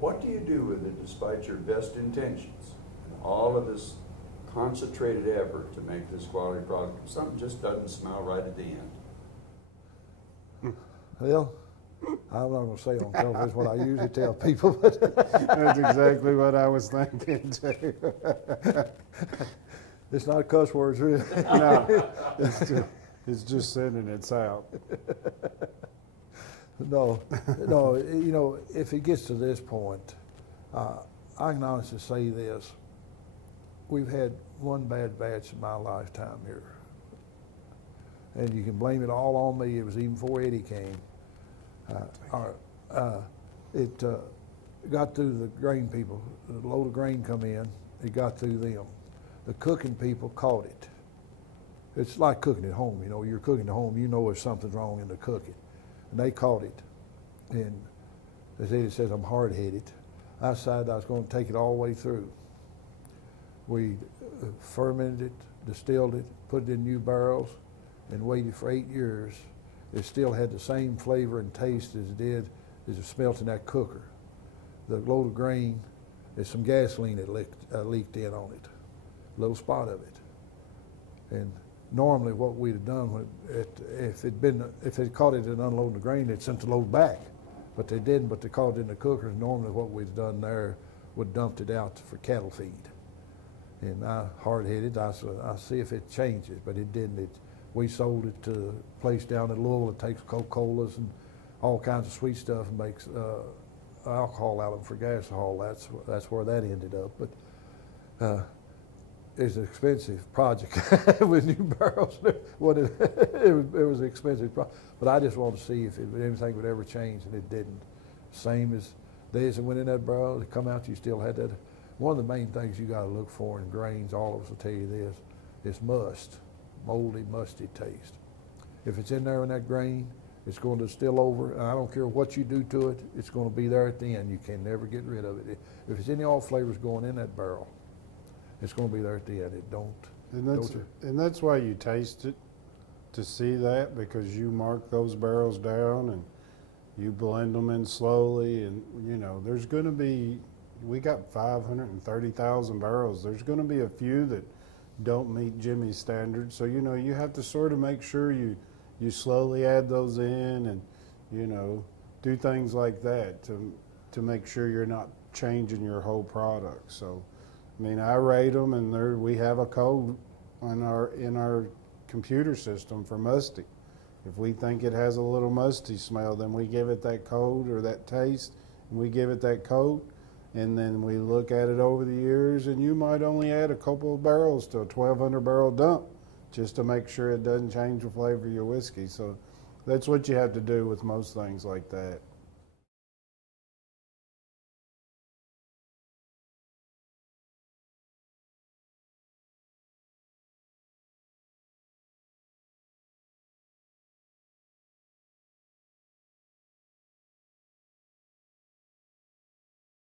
What do you do with it despite your best intentions and all of this concentrated effort to make this quality product? Something just doesn't smell right at the end. Well, I'm not going to say on television what I usually tell people, but that's exactly what I was thinking too. It's not cuss words, really. No, it's just sending it out. No, you know, if it gets to this point, I can honestly say this. We've had one bad batch in my lifetime here. And you can blame it all on me. It was even before Eddie came. It got through the grain people. The load of grain come in. It got through them. The cooking people caught it. It's like cooking at home. You know, you're cooking at home. You know if something's wrong in the cooking. And they caught it. And as Eddie says, I'm hard-headed. I decided I was going to take it all the way through. We fermented it, distilled it, put it in new barrels, and waited for 8 years. It still had the same flavor and taste as it did as it smelt in that cooker. The load of grain, there's some gasoline that leaked in on it, a little spot of it. And normally what we'd have done, if they caught it in unloading the grain, they'd sent the load back. But they didn't, but they caught it in the cooker. Normally what we'd done there would dumped it out for cattle feed. And I, hard-headed, I see if it changes, but it didn't. We sold it to a place down in Louisville that takes Coca-Colas and all kinds of sweet stuff and makes alcohol out of them for gasohol. That's where that ended up. But it's an expensive project with new barrels. It was an expensive project. But I just wanted to see if anything would ever change, and it didn't. Same as days that went in that barrel, they come out, you still had that. One of the main things you got to look for in grains, all of us will tell you this, is must. Moldy, musty taste. If it's in there in that grain, it's going to still over, and I don't care what you do to it, it's going to be there at the end. You can never get rid of it. If it's any off flavors going in that barrel, it's going to be there at the end. It don't. And that's why you taste it, to see that, because you mark those barrels down and you blend them in slowly, and you know there's going to be. We got 530,000 barrels. There's going to be a few that don't meet Jimmy's standards. So, you know, you have to sort of make sure you slowly add those in and, you know, do things like that to make sure you're not changing your whole product. So, I mean, I rate them, and we have a code in our computer system for musty. If we think it has a little musty smell, then we give it that code or that taste, and we give it that code. And then we look at it over the years, and you might only add a couple of barrels to a 1,200 barrel dump just to make sure it doesn't change the flavor of your whiskey. So that's what you have to do with most things like that.